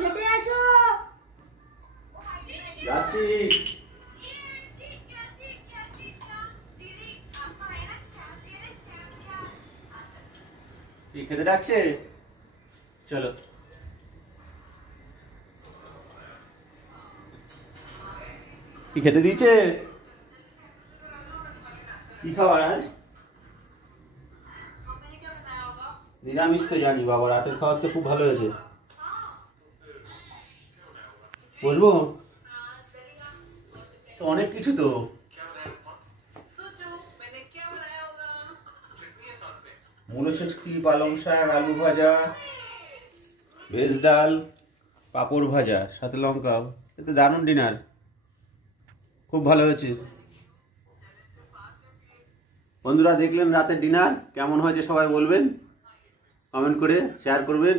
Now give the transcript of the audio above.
খেতে আসো। যাচ্ছি। কি খেতে ডাকছে? চলো। কি খেতে দিয়েছে? কি খাবার আজ? নিরামিষ তো জানি বাবা, রাতের খাবার তো খুব ভালো হয়েছে। বসবো তো, অনেক কিছু তো। মূলো ছেচকি, পালং শাক, আলু ভাজা, ভেজ ডাল, পাঁপড় ভাজা, সাথে লঙ্কা। এতে দারুণ ডিনার, খুব ভালো হয়েছে। বন্ধুরা দেখলেন রাতের ডিনার, কেমন হয়েছে সবাই বলবেন, কমেন্ট করে শেয়ার করবেন।